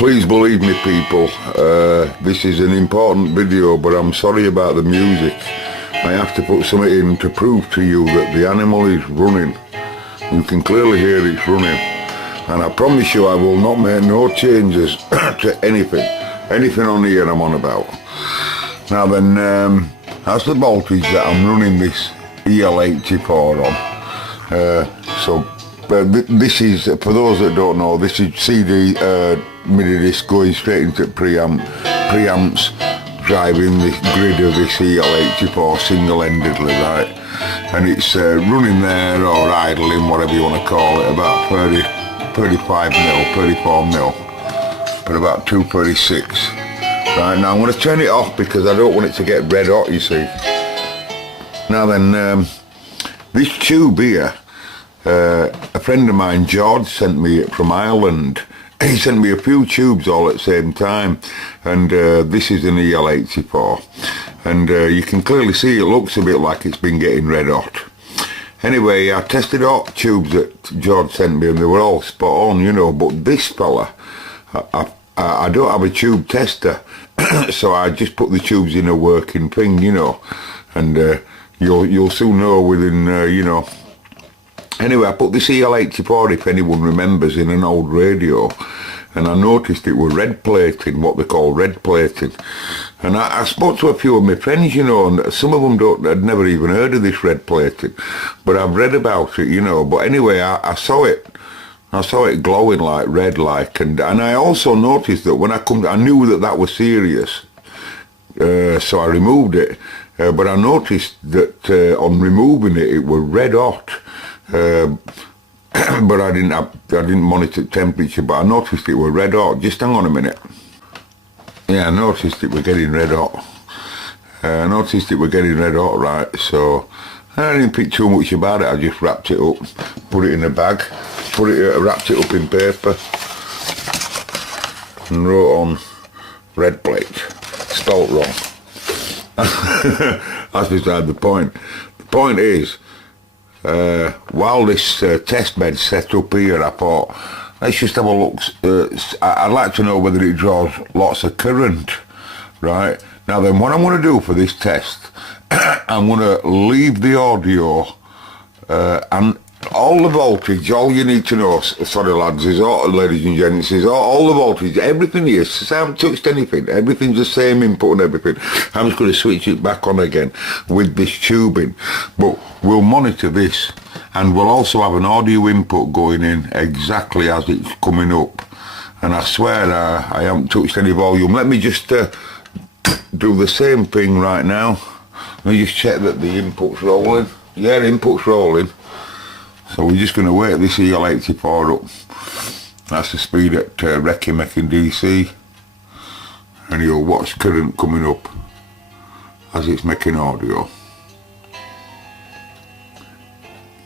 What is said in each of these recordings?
Please believe me, people, this is an important video, but I'm sorry about the music. I have to put something in to prove to you that the animal is running. You can clearly hear it's running. And I promise you I will not make no changes to anything. Anything on here I'm on about. Now then, that's the voltage that I'm running this EL84 on. This is, for those that don't know, this is CD MIDI disc going straight into preamps, driving the grid of this EL84 single-endedly, right? And it's running there, or idling, whatever you want to call it, about 35 mil, 34 mil, but about 236. Right, now I'm going to turn it off because I don't want it to get red hot, you see. Now then, this tube here, a friend of mine, George, sent me it from Ireland. He sent me a few tubes all at the same time, and this is an EL84, and you can clearly see it looks a bit like it's been getting red hot. Anyway, I tested all the tubes that George sent me and they were all spot on, you know, but this fella, I don't have a tube tester, so I just put the tubes in a working thing, you know, and you'll soon know within, you know. Anyway, I put this EL84, if anyone remembers, in an old radio, and I noticed it was red plating, what they call red plating. And I spoke to a few of my friends, you know, and some of them had never even heard of this red plating, but I've read about it, you know. But anyway, I saw it glowing like red, like, and I also noticed that when I knew that was serious, so I removed it. But I noticed that on removing it, it was red hot. But I didn't monitor temperature, but I noticed it was red hot. Just hang on a minute. Yeah, I noticed it was getting red hot. Right, so I didn't think too much about it. I just wrapped it up, put it in a bag, wrapped it up in paper, and wrote on red plate, spelt wrong. That's beside the point. The point is, while this test bed's set up here, I thought, let's just have a look. I'd like to know whether it draws lots of current, right? Now then, what I'm going to do for this test, I'm going to leave the audio and all the voltage. All you need to know, sorry lads, is all, ladies and gents, is all the voltage, everything here. I haven't touched anything. Everything's the same input and everything. I'm just going to switch it back on again with this tubing. But we'll monitor this, and we'll also have an audio input going in exactly as it's coming up. And I swear I haven't touched any volume. Let me just do the same thing right now. Let me just check that the input's rolling. Yeah, the input's rolling. So we're just going to wait this EL84 up. That's the speed at Recce making DC. And you'll watch current coming up as it's making audio.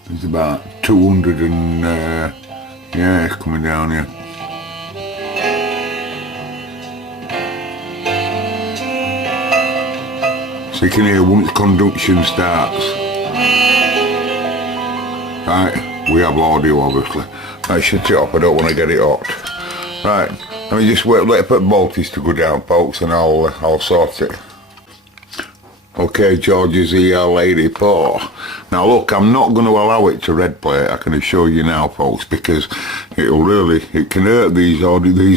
It's about 200 and, yeah, it's coming down here. So you can hear once conduction starts. Right, we have audio obviously. I shut it off, I don't want to get it hot. Right, let me just wait, let it put voltage to go down, folks, and I'll sort it. Okay, George's EL84. Now look, I'm not going to allow it to red plate, I can assure you now, folks, because it can hurt these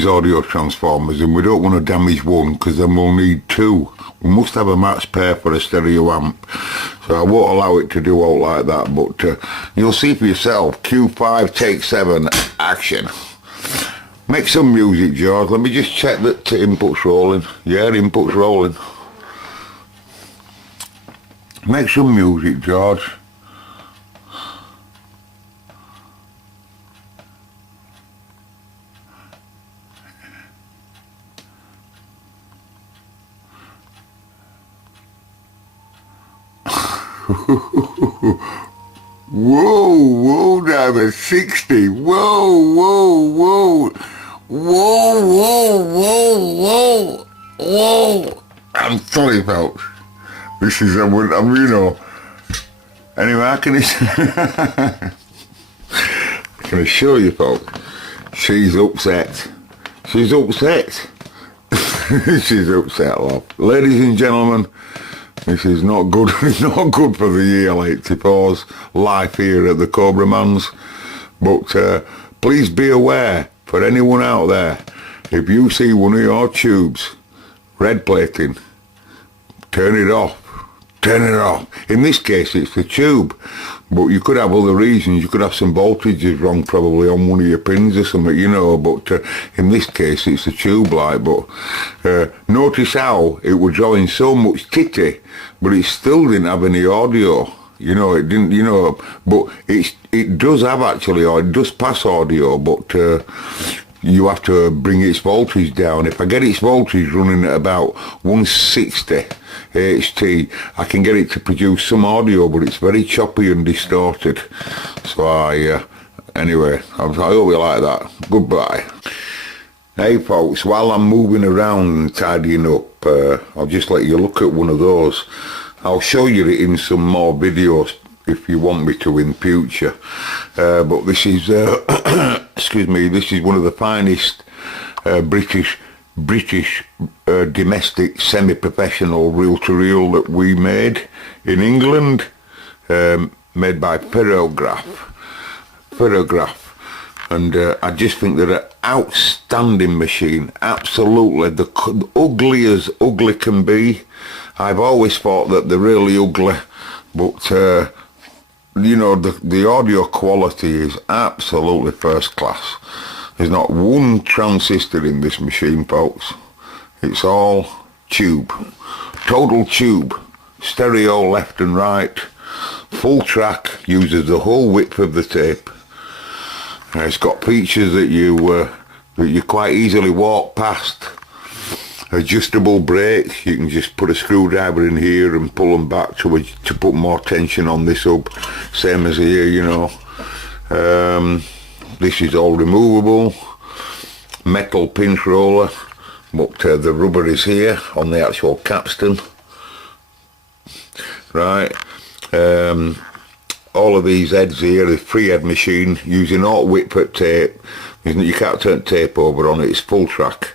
audio transformers, and we don't want to damage one, because then we'll need two. We must have a match pair for a stereo amp, so I won't allow it to do all like that, but you'll see for yourself. Q5 take 7 action. Make some music, George. Let me just check that the input's rolling. Yeah, the input's rolling. Make some music, George. Whoa, down to 60. Whoa. I'm sorry, folks. This is, you know. Anyway, I can assure you, folks, she's upset. She's upset. She's upset, love. Ladies and gentlemen, this is not good. It's not good for the EL84's life here at the Cobra Mans. But please be aware, for anyone out there, if you see one of your tubes red plating, turn it off. Turn it off. In this case, it's the tube, but you could have other reasons. You could have some voltages wrong, probably on one of your pins or something, you know. But in this case, it's the tube light. But notice how it was drawing so much titty, but it still didn't have any audio. You know, it didn't. You know, but it does have actually, or it does pass audio, but. You have to bring its voltage down. If I get its voltage running at about 160 HT, I can get it to produce some audio, but it's very choppy and distorted. So anyway, I hope you like that. Goodbye. Hey folks, while I'm moving around and tidying up, I'll just let you look at one of those. I'll show you it in some more videos if you want me to in future. But this is, excuse me, this is one of the finest British domestic semi-professional reel-to-reel that we made in England, made by Ferrograph. And I just think they're an outstanding machine, absolutely, the ugly as ugly can be. I've always thought that they're really ugly, but you know, the audio quality is absolutely first class. There's not one transistor in this machine, folks. It's all tube, total tube, stereo left and right, full track, uses the whole width of the tape. It's got features that you quite easily walk past. Adjustable brakes, you can just put a screwdriver in here and pull them back to put more tension on this hub, same as here, you know. This is all removable, metal pinch roller, but the rubber is here on the actual capstan. Right, all of these heads here, the free head machine, using all Whitford tape. You can't turn tape over on it, it's full track.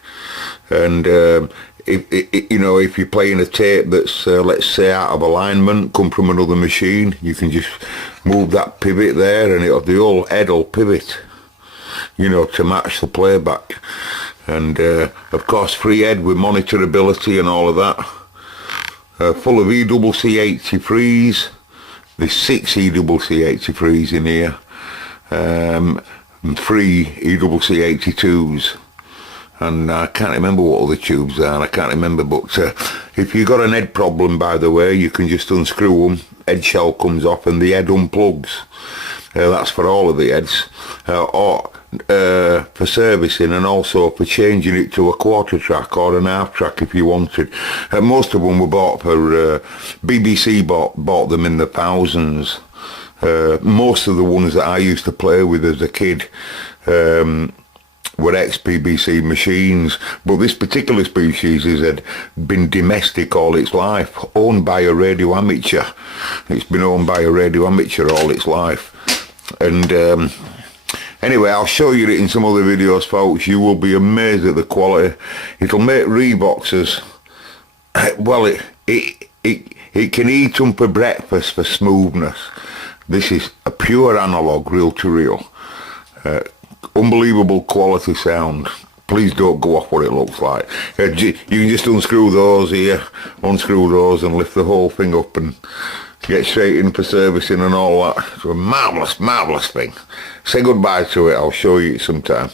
And you know, if you're playing a tape that's let's say out of alignment, come from another machine, you can just move that pivot there, and the whole head will pivot, you know, to match the playback. And of course, free head with monitorability and all of that. Full of EWC83s. There's 6 EWC83s in here. And 3 EWC82s. And I can't remember what other tubes are, I can't remember, but if you've got an head problem, by the way, you can just unscrew them, head shell comes off and the head unplugs. That's for all of the heads, or for servicing, and also for changing it to a quarter track or an half track if you wanted. Most of them were bought for, BBC bought them in the thousands. Most of the ones that I used to play with as a kid, were ex-BBC machines, but this particular species had been domestic all its life, owned by a radio amateur. It's been owned by a radio amateur all its life. And anyway, I'll show you it in some other videos, folks. You will be amazed at the quality. It'll make Reeboxers, well, it can eat them for breakfast for smoothness. This is a pure analog reel-to-reel. Unbelievable quality sound. Please don't go off what it looks like. You can just unscrew those here, unscrew those and lift the whole thing up and get straight in for servicing and all that. It's a marvellous, marvellous thing. Say goodbye to it, I'll show you it sometime.